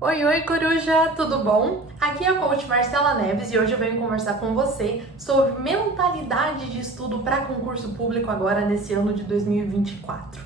Oi, oi, coruja, tudo bom? Aqui é a coach Marcela Neves e hoje eu venho conversar com você sobre mentalidade de estudo para concurso público agora nesse ano de 2024,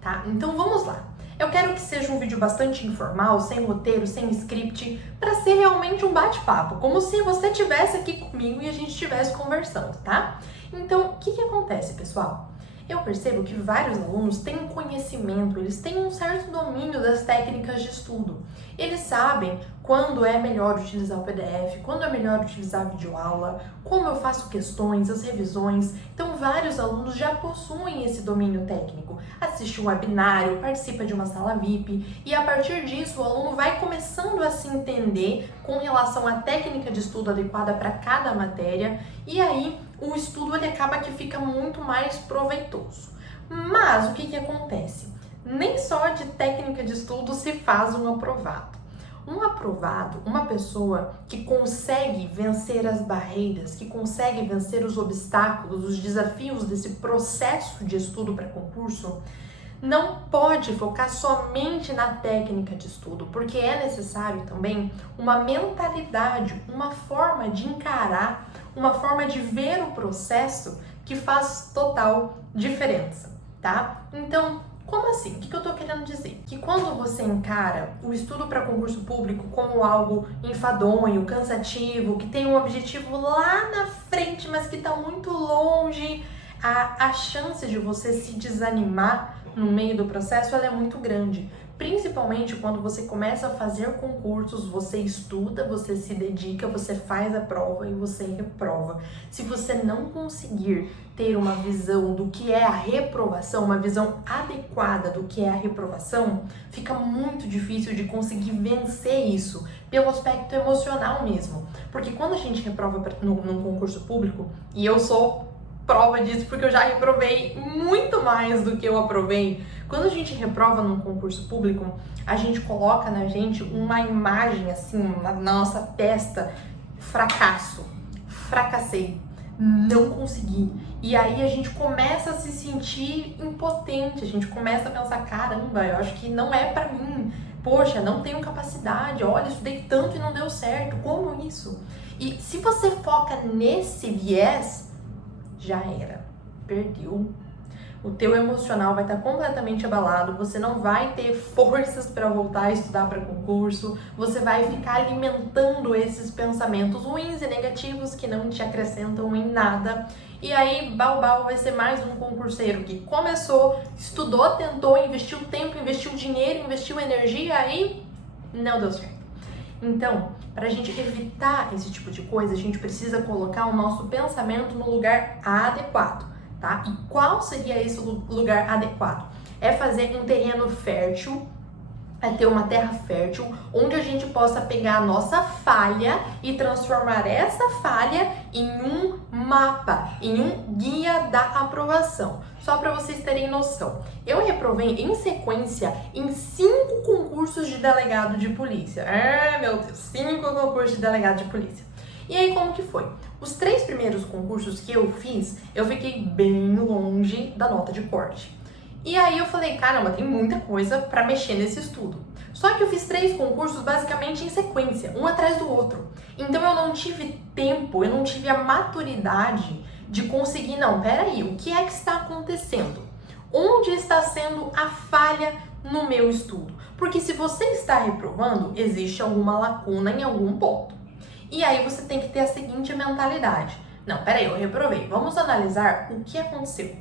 tá? Então vamos lá. Eu quero que seja um vídeo bastante informal, sem roteiro, sem script, para ser realmente um bate-papo, como se você estivesse aqui comigo e a gente estivesse conversando, tá? Então, o que acontece, pessoal? Eu percebo que vários alunos têm conhecimento, eles têm um certo domínio das técnicas de estudo. Eles sabem quando é melhor utilizar o PDF, quando é melhor utilizar a videoaula, como eu faço questões, as revisões. Então, vários alunos já possuem esse domínio técnico. Assiste um webinário, participa de uma sala VIP e a partir disso o aluno vai começando a se entender com relação à técnica de estudo adequada para cada matéria e aí o estudo ele acaba que fica muito mais proveitoso. Mas o que acontece? Nem só de técnica de estudo se faz um aprovado. Um aprovado, uma pessoa que consegue vencer as barreiras, que consegue vencer os obstáculos, os desafios desse processo de estudo para concurso, não pode focar somente na técnica de estudo, porque é necessário também uma mentalidade, uma forma de encarar, uma forma de ver o processo que faz total diferença, tá? Então, como assim? O que eu tô querendo dizer? Que quando você encara o estudo para concurso público como algo enfadonho, cansativo, que tem um objetivo lá na frente, mas que tá muito longe, a chance de você se desanimar no meio do processo ela é muito grande. Principalmente quando você começa a fazer concursos, você estuda, você se dedica, você faz a prova e você reprova. Se você não conseguir ter uma visão do que é a reprovação, uma visão adequada do que é a reprovação, fica muito difícil de conseguir vencer isso pelo aspecto emocional mesmo. Porque quando a gente reprova num concurso público, e eu sou prova disso porque eu já reprovei muito mais do que eu aprovei. Quando a gente reprova num concurso público, a gente coloca na gente uma imagem assim, na nossa testa, fracasso, fracassei, não consegui. E aí a gente começa a se sentir impotente, a gente começa a pensar, caramba, eu acho que não é pra mim. Poxa, não tenho capacidade, olha, estudei tanto e não deu certo, como isso? E se você foca nesse viés, já era, perdeu. O teu emocional vai estar completamente abalado, você não vai ter forças para voltar a estudar para concurso, você vai ficar alimentando esses pensamentos ruins e negativos que não te acrescentam em nada. E aí, Baubau vai ser mais um concurseiro que começou, estudou, tentou, investiu tempo, investiu dinheiro, investiu energia e não deu certo. Então, para a gente evitar esse tipo de coisa, a gente precisa colocar o nosso pensamento no lugar adequado, tá? E qual seria esse lugar adequado? É fazer um terreno fértil, é ter uma terra fértil, onde a gente possa pegar a nossa falha e transformar essa falha em um mapa, em um guia da aprovação. Só para vocês terem noção, eu reprovei em sequência em 5 concursos de delegado de polícia. Meu Deus, 5 concursos de delegado de polícia. E aí, como que foi? Os 3 primeiros concursos que eu fiz, eu fiquei bem longe da nota de corte. E aí eu falei, caramba, tem muita coisa para mexer nesse estudo. Só que eu fiz 3 concursos basicamente em sequência, um atrás do outro. Então eu não tive tempo, eu não tive a maturidade de conseguir, não, peraí, o que é que está acontecendo? Onde está sendo a falha no meu estudo? Porque se você está reprovando, existe alguma lacuna em algum ponto. E aí você tem que ter a seguinte mentalidade. Não, peraí, eu reprovei. Vamos analisar o que aconteceu.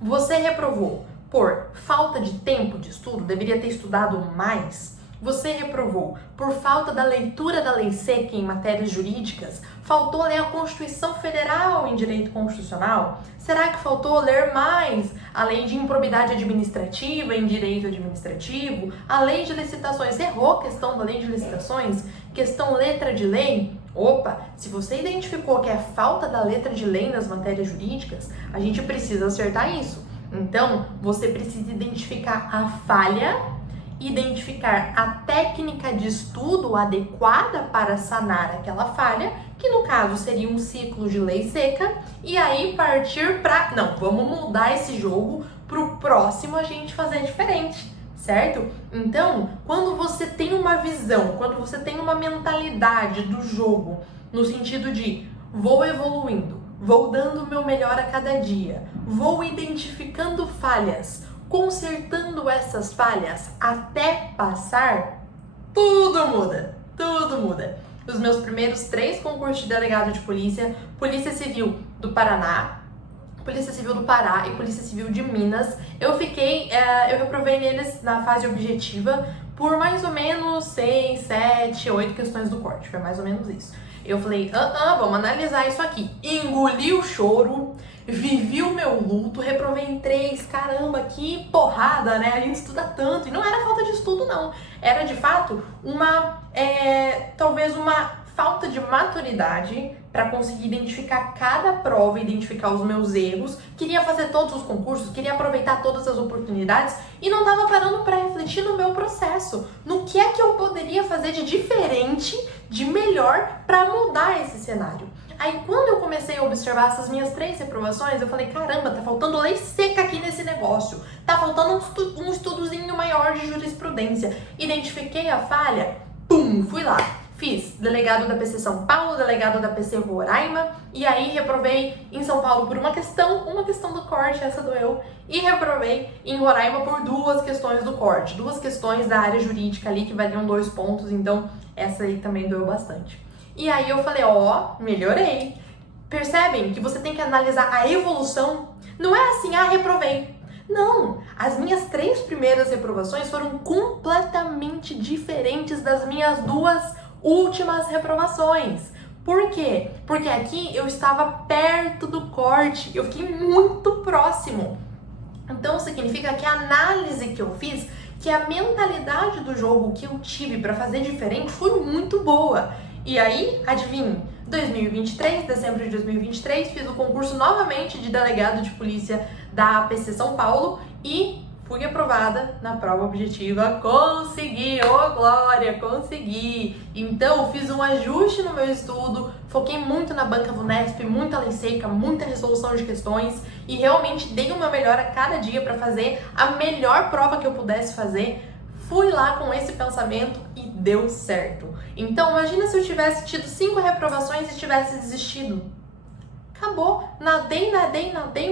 Você reprovou por falta de tempo de estudo, deveria ter estudado mais. Você reprovou por falta da leitura da lei seca em matérias jurídicas. Faltou ler a Constituição Federal em Direito Constitucional? Será que faltou ler mais a lei de improbidade administrativa em Direito Administrativo? A lei de licitações, errou a questão da lei de licitações? Questão letra de lei? Opa, se você identificou que é falta da letra de lei nas matérias jurídicas, a gente precisa acertar isso. Então, você precisa identificar a falha, identificar a técnica de estudo adequada para sanar aquela falha, que no caso seria um ciclo de lei seca, e aí partir para, não, vamos mudar esse jogo para o próximo a gente fazer diferente. certo? Então, quando você tem uma visão, quando você tem uma mentalidade do jogo, no sentido de vou evoluindo, vou dando o meu melhor a cada dia, vou identificando falhas, consertando essas falhas até passar, tudo muda, tudo muda. Os meus primeiros 3 concursos de delegado de polícia, Polícia Civil do Paraná, Polícia Civil do Pará e Polícia Civil de Minas, eu reprovei neles na fase objetiva por mais ou menos 6, 7, 8 questões do corte, foi mais ou menos isso. Eu falei, vamos analisar isso aqui. Engoli o choro, vivi o meu luto, reprovei em 3, caramba, que porrada, né? A gente estuda tanto. E não era falta de estudo, não. Era, de fato, talvez uma falta de maturidade para conseguir identificar cada prova, identificar os meus erros. Queria fazer todos os concursos, queria aproveitar todas as oportunidades e não estava parando para refletir no meu processo. No que é que eu poderia fazer de diferente, de melhor para mudar esse cenário. Aí quando eu comecei a observar essas minhas 3 reprovações, eu falei, caramba, tá faltando lei seca aqui nesse negócio. Tá faltando um estudozinho maior de jurisprudência. Identifiquei a falha, fui lá. Fiz delegado da PC São Paulo, delegado da PC Roraima, e aí reprovei em São Paulo por uma questão do corte, essa doeu, e reprovei em Roraima por 2 questões do corte, 2 questões da área jurídica ali que valiam 2 pontos, então essa aí também doeu bastante. E aí eu falei, melhorei. Percebem que você tem que analisar a evolução? Não é assim, reprovei. Não, as minhas 3 primeiras reprovações foram completamente diferentes das minhas 2 últimas reprovações. Por quê? Porque aqui eu estava perto do corte, eu fiquei muito próximo. Então significa que a análise que eu fiz, que a mentalidade do jogo que eu tive para fazer diferente foi muito boa. E aí, adivinhe, 2023, dezembro de 2023, fiz o concurso novamente de delegado de polícia da PC São Paulo e fui aprovada na prova objetiva, consegui, glória, consegui! Então, fiz um ajuste no meu estudo, foquei muito na banca VUNESP, muita lei seca, muita resolução de questões e realmente dei o meu melhor a cada dia para fazer a melhor prova que eu pudesse fazer. Fui lá com esse pensamento e deu certo. Então, imagina se eu tivesse tido 5 reprovações e tivesse desistido. Acabou, nadei,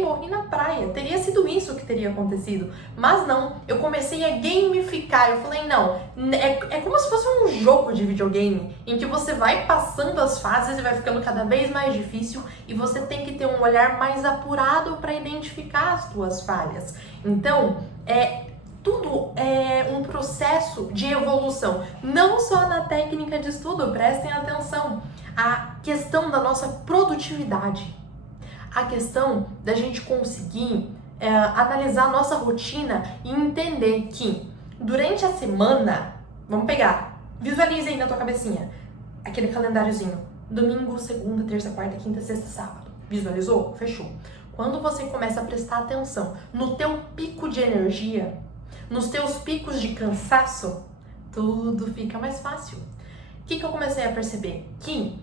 morri na praia. Teria sido isso que teria acontecido. Mas não, eu comecei a gamificar. Eu falei, não, é como se fosse um jogo de videogame em que você vai passando as fases e vai ficando cada vez mais difícil e você tem que ter um olhar mais apurado para identificar as suas falhas. Então, tudo é um processo de evolução, não só na técnica de estudo, prestem atenção. A questão da nossa produtividade, a questão da gente conseguir analisar a nossa rotina e entender que durante a semana, vamos pegar, visualize aí na tua cabecinha, aquele calendáriozinho, domingo, segunda, terça, quarta, quinta, sexta, sábado, visualizou? Fechou. Quando você começa a prestar atenção no teu pico de energia, nos teus picos de cansaço, tudo fica mais fácil. O que eu comecei a perceber? Que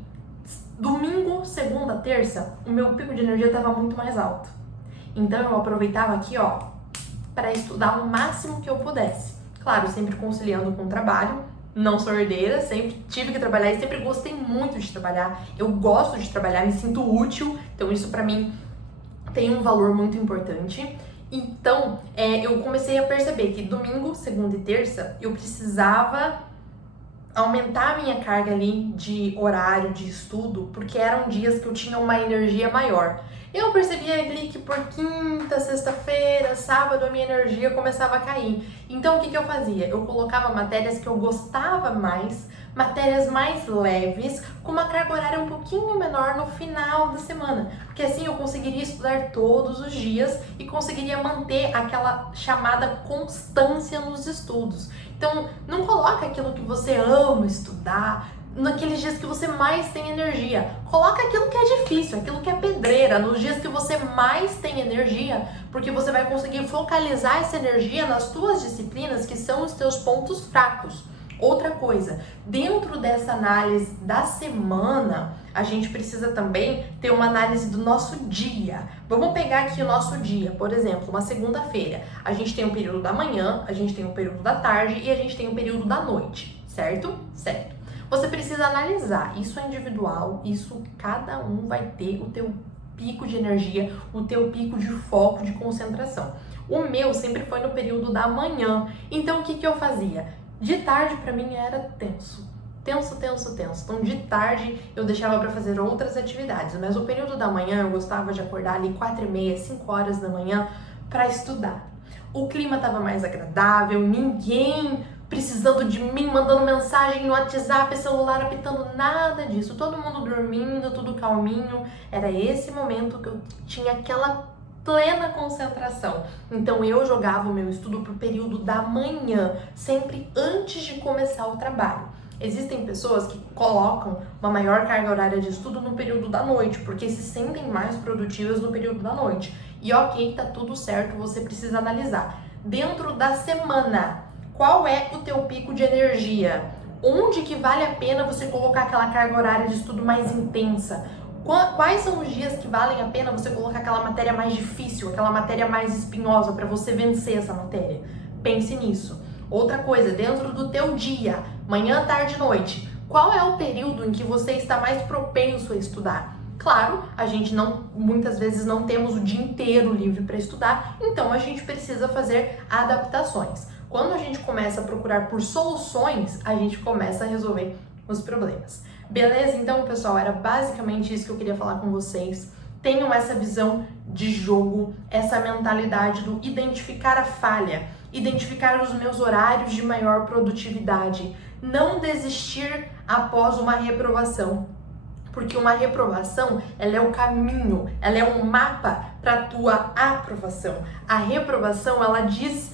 domingo, segunda, terça, o meu pico de energia estava muito mais alto. Então eu aproveitava aqui, para estudar o máximo que eu pudesse. Claro, sempre conciliando com o trabalho. Não sou herdeira, sempre tive que trabalhar e sempre gostei muito de trabalhar. Eu gosto de trabalhar, me sinto útil. Então isso para mim tem um valor muito importante. Então, eu comecei a perceber que domingo, segunda e terça, eu precisava aumentar a minha carga ali de horário de estudo, porque eram dias que eu tinha uma energia maior. Eu percebia ali que por quinta, sexta-feira, sábado, a minha energia começava a cair. Então, o que eu fazia? Eu colocava matérias que eu gostava mais, matérias mais leves, com uma carga horária um pouquinho menor no final da semana. Porque assim eu conseguiria estudar todos os dias e conseguiria manter aquela chamada constância nos estudos. Então, não coloca aquilo que você ama estudar naqueles dias que você mais tem energia. Coloca aquilo que é difícil, aquilo que é pedreira, nos dias que você mais tem energia, porque você vai conseguir focalizar essa energia nas tuas disciplinas que são os teus pontos fracos. Outra coisa, dentro dessa análise da semana, a gente precisa também ter uma análise do nosso dia. Vamos pegar aqui o nosso dia, por exemplo, uma segunda-feira. A gente tem um período da manhã, a gente tem um período da tarde e a gente tem um período da noite, certo? Certo. Você precisa analisar, isso é individual, isso cada um vai ter o teu pico de energia, o teu pico de foco, de concentração. O meu sempre foi no período da manhã, então o que eu fazia? De tarde pra mim era tenso. Tenso. Então de tarde eu deixava pra fazer outras atividades, mas o período da manhã eu gostava de acordar ali 4h30, 5 horas da manhã pra estudar. O clima tava mais agradável, ninguém precisando de mim, mandando mensagem no WhatsApp, celular apitando, nada disso. Todo mundo dormindo, tudo calminho. Era esse momento que eu tinha aquela plena concentração. Então eu jogava o meu estudo pro período da manhã, sempre antes de começar o trabalho. Existem pessoas que colocam uma maior carga horária de estudo no período da noite, porque se sentem mais produtivas no período da noite. E ok, tá tudo certo, você precisa analisar. Dentro da semana, qual é o teu pico de energia? Onde que vale a pena você colocar aquela carga horária de estudo mais intensa? Quais são os dias que valem a pena você colocar aquela matéria mais difícil, aquela matéria mais espinhosa para você vencer essa matéria? Pense nisso. Outra coisa, dentro do teu dia, manhã, tarde, noite, qual é o período em que você está mais propenso a estudar? Claro, a gente muitas vezes não temos o dia inteiro livre para estudar, então a gente precisa fazer adaptações. Quando a gente começa a procurar por soluções, a gente começa a resolver os problemas. Beleza? Então, pessoal, era basicamente isso que eu queria falar com vocês. Tenham essa visão de jogo, essa mentalidade do identificar a falha, identificar os meus horários de maior produtividade, não desistir após uma reprovação. Porque uma reprovação, ela é o caminho, ela é um mapa para a tua aprovação. A reprovação, ela diz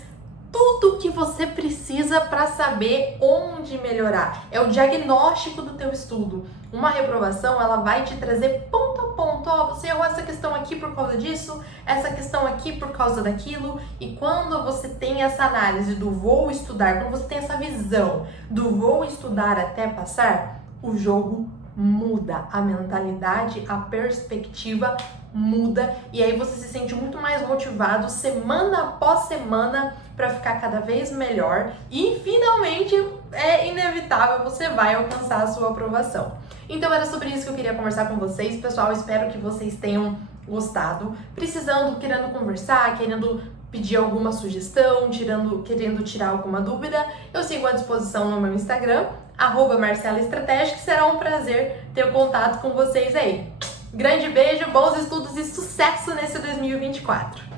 tudo que você precisa para saber onde melhorar. É o diagnóstico do teu estudo. Uma reprovação, ela vai te trazer ponto a ponto. Ó, você errou essa questão aqui por causa disso, essa questão aqui por causa daquilo. E quando você tem essa análise do vou estudar, quando você tem essa visão do vou estudar até passar, o jogo muda, a mentalidade, a perspectiva muda e aí você se sente muito mais motivado semana após semana para ficar cada vez melhor e finalmente é inevitável, você vai alcançar a sua aprovação. Então era sobre isso que eu queria conversar com vocês, pessoal, espero que vocês tenham gostado, querendo conversar, querendo pedir alguma sugestão, querendo tirar alguma dúvida, eu sigo à disposição no meu Instagram, @MarcelaEstratégia, será um prazer ter contato com vocês aí. Grande beijo, bons estudos e sucesso nesse 2024!